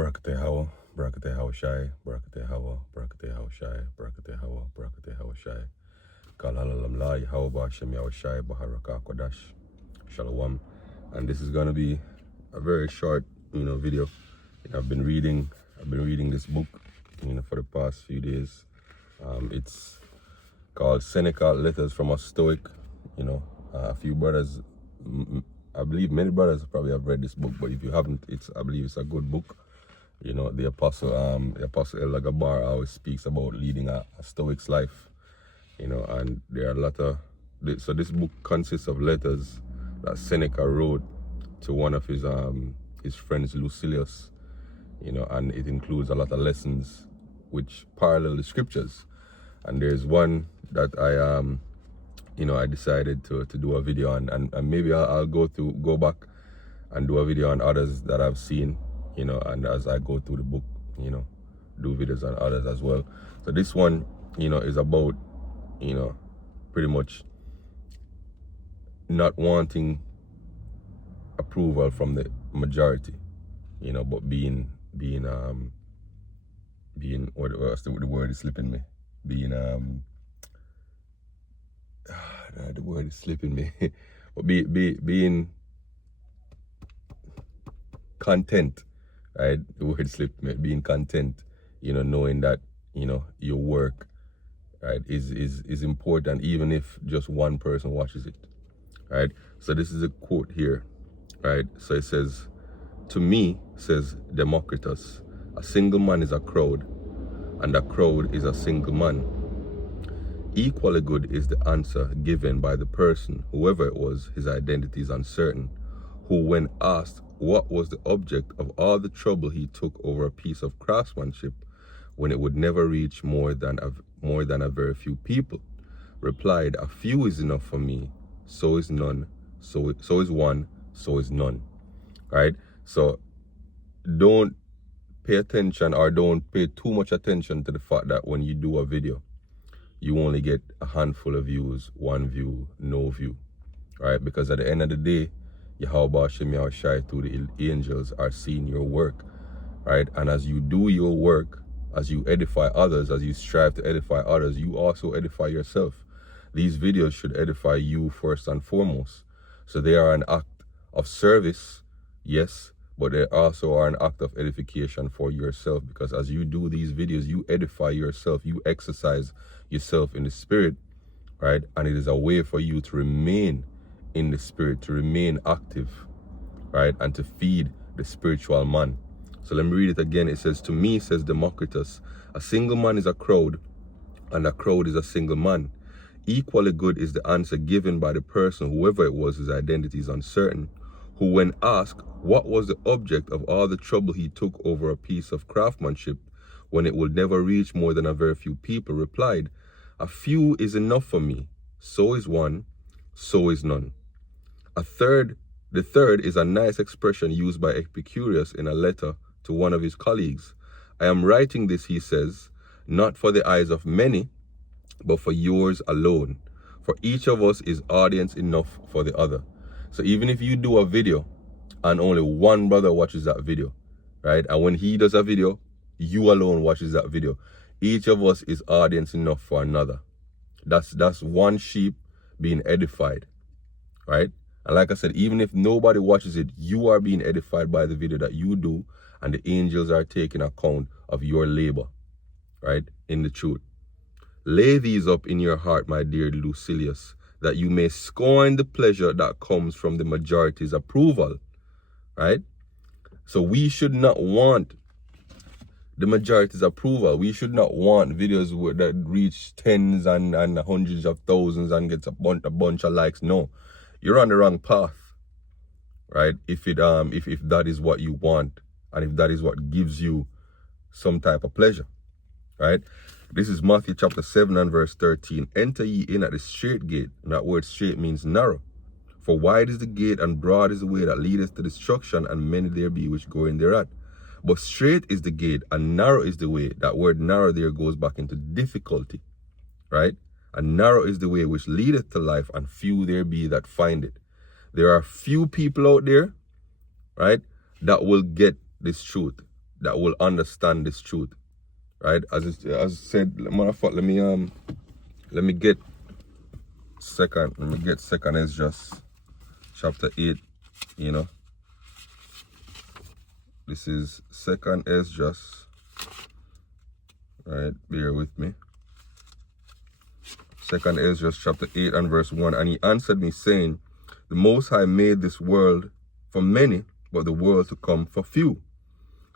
Barakate Hawa, Barakate Hawa Shai, Barakate Hawa, Barakate Hawa Shai, Barakate Hawa, Barakate Hawa Shai. Kalhalalam La, Yahwa Bashem Yawa Shai, Baharaka Kodash, Shalom. And this is gonna be a very short, video. I've been reading this book, for the past few days. It's called Seneca Letters from a Stoic. A few brothers, I believe many brothers probably have read this book, but if you haven't, I believe it's a good book. The apostle Elder Gabar always speaks about leading a Stoic's life. And there are a lot of, so this book consists of letters that Seneca wrote to one of his friends Lucilius, and it includes a lot of lessons which parallel the scriptures. And there's one that I decided to do a video on, and maybe I'll go back and do a video on others that I've seen, and as I go through the book, do videos on others as well. So this one, is about, pretty much not wanting approval from the majority, but being what's the word is slipping me? The word is slipping me. But being content, right? The word slipped me. Being content, knowing that, your work, right, is important, even if just one person watches it, right? So this is a quote here, right? So it says, "To me," says Democritus, "a single man is a crowd, and a crowd is a single man. Equally good is the answer given by the person, whoever it was, his identity is uncertain, who when asked what was the object of all the trouble he took over a piece of craftsmanship, when it would never reach more than a very few people, replied, a few is enough for me, so is none, so is one, so is none." Right? So don't pay attention, or don't pay too much attention to the fact that when you do a video, you only get a handful of views, one view, no view, right? Because at the end of the day, Yahweh Shem Yahweh Shai through the angels are seeing your work, right? And as you do your work, as you edify others, as you strive to edify others, you also edify yourself. These videos should edify you first and foremost. So they are an act of service, yes, but they also are an act of edification for yourself, because as you do these videos, you edify yourself, you exercise yourself in the spirit, right? And it is a way for you to remain in the spirit, to remain active, right? And to feed the spiritual man. So let me read it again. It says, "To me," says Democritus, "a single man is a crowd, and a crowd is a single man. Equally good is the answer given by the person, whoever it was, his identity is uncertain, who when asked what was the object of all the trouble he took over a piece of craftsmanship, when it would never reach more than a very few people, replied, a few is enough for me, so is one, so is none." The third is a nice expression used by Epicurus in a letter to one of his colleagues. "I am writing this," he says, "not for the eyes of many, but for yours alone. For each of us is audience enough for the other." So even if you do a video and only one brother watches that video, right? And when he does a video, you alone watches that video. Each of us is audience enough for another. That's one sheep being edified, right? And like I said, even if nobody watches it, you are being edified by the video that you do, and the angels are taking account of your labor, right, in the truth. "Lay these up in your heart, my dear Lucilius, that you may scorn the pleasure that comes from the majority's approval," right? So we should not want the majority's approval. We should not want videos that reach tens and hundreds of thousands and gets a bunch of likes. No, you're on the wrong path, right? If that is what you want, and if that is what gives you some type of pleasure, right? This is Matthew chapter 7 and verse 13. "Enter ye in at the straight gate." And that word straight means narrow. "For wide is the gate and broad is the way that leadeth to destruction, and many there be which go in thereat. But straight is the gate and narrow is the way." That word narrow there goes back into difficulty, right? "And narrow is the way which leadeth to life, and few there be that find it." There are few people out there, right, that will get this truth. that will understand this truth, right? As I said, matter of fact, let me get second Esdras chapter 8, you know. This is second Esdras, right? Bear with me. Second Esdras chapter 8 and verse 1. And he answered me, saying, the Most High made this world for many, but the world to come for few.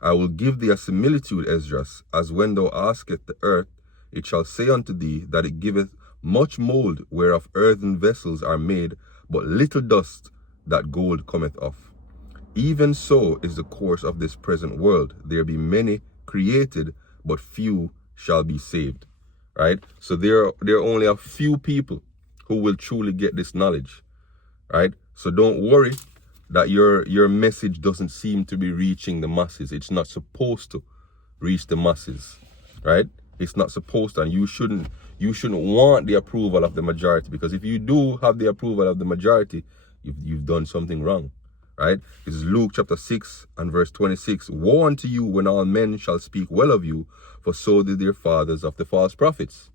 I will give thee a similitude, Esdras, as when thou askest the earth, it shall say unto thee that it giveth much mold, whereof earthen vessels are made, but little dust that gold cometh of. Even so is the course of this present world. There be many created, but few shall be saved. Right? So there are only a few people who will truly get this knowledge. Right? So don't worry that your message doesn't seem to be reaching the masses. It's not supposed to reach the masses. Right? It's not supposed to, and you shouldn't want the approval of the majority, because if you do have the approval of the majority, you've done something wrong. Right? This is Luke chapter 6 and verse 26. Woe unto you when all men shall speak well of you, for so did their fathers of the false prophets.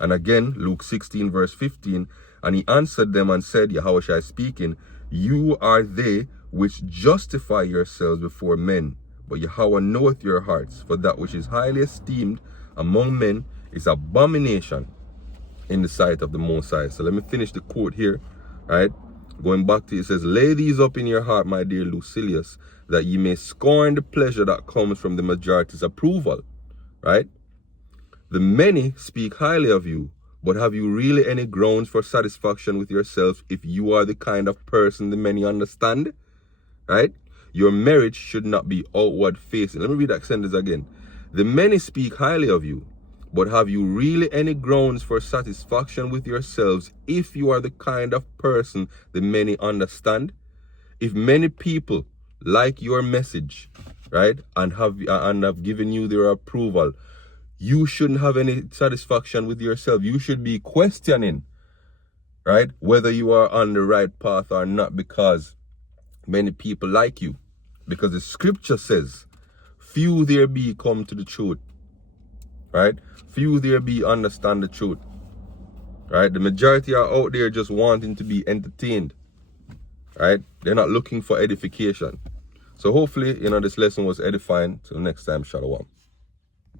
And again, Luke 16 verse 15. And he answered them and said, Yahushua speaking, you are they which justify yourselves before men, but Yahweh knoweth your hearts, for that which is highly esteemed among men is abomination in the sight of the Most High. So let me finish the quote here, right? Going back to it, says, lay these up in your heart, my dear Lucilius, that ye may scorn the pleasure that comes from the majority's approval, right? The many speak highly of you, but have you really any grounds for satisfaction with yourself if you are the kind of person the many understand, right? Your marriage should not be outward facing. Let me read that sentence again. The many speak highly of you, but have you really any grounds for satisfaction with yourselves if you are the kind of person the many understand? If many people like your message, right, and have given you their approval, you shouldn't have any satisfaction with yourself. You should be questioning, right, whether you are on the right path or not, because many people like you. Because the scripture says, few there be come to the truth. Right? Few there be understand the truth. Right? The majority are out there just wanting to be entertained. Right? They're not looking for edification. So hopefully, this lesson was edifying. Till next time, Shalom.